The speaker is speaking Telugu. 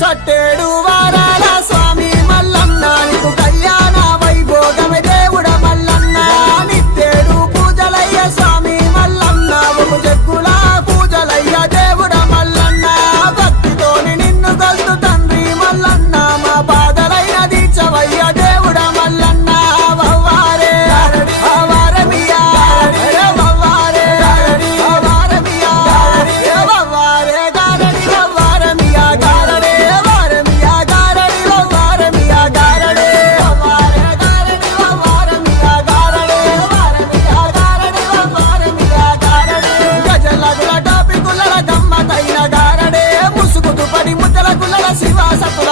సట్టేడు వారాల స్వామి మల్లన్న నీకు కళ్యాణ వైభోగమే దేవుడ మల్లన్న నిత్తేడు పూజలయ్య స్వామి మల్లన్న ఒక చెక్కుల పూజలయ్య దేవుడ మల్లన్న భక్తితోని నిన్ను కొలుతు తండ్రి మల్లన్న మా బాధలైన దీక్షవయ్య దేవుడ మల్లన్న వవ్వారే వవ్వారమియా వవ్వారే వవ్వారమియా వవ్వారే గారడి వవ్వారమియా గారడే వవ్వారమియా గారడి వవ్వారమియా గారడే వవ్వారే గారడి వవ్వారమియా గారడే వవ్వారమియా గారడి వవ్వారమియా గారడే గజలగుల టాపికుల గమ్మతైన గారడే ముసుగుతు పడి ముద్దల గుల్లల శివ సతుల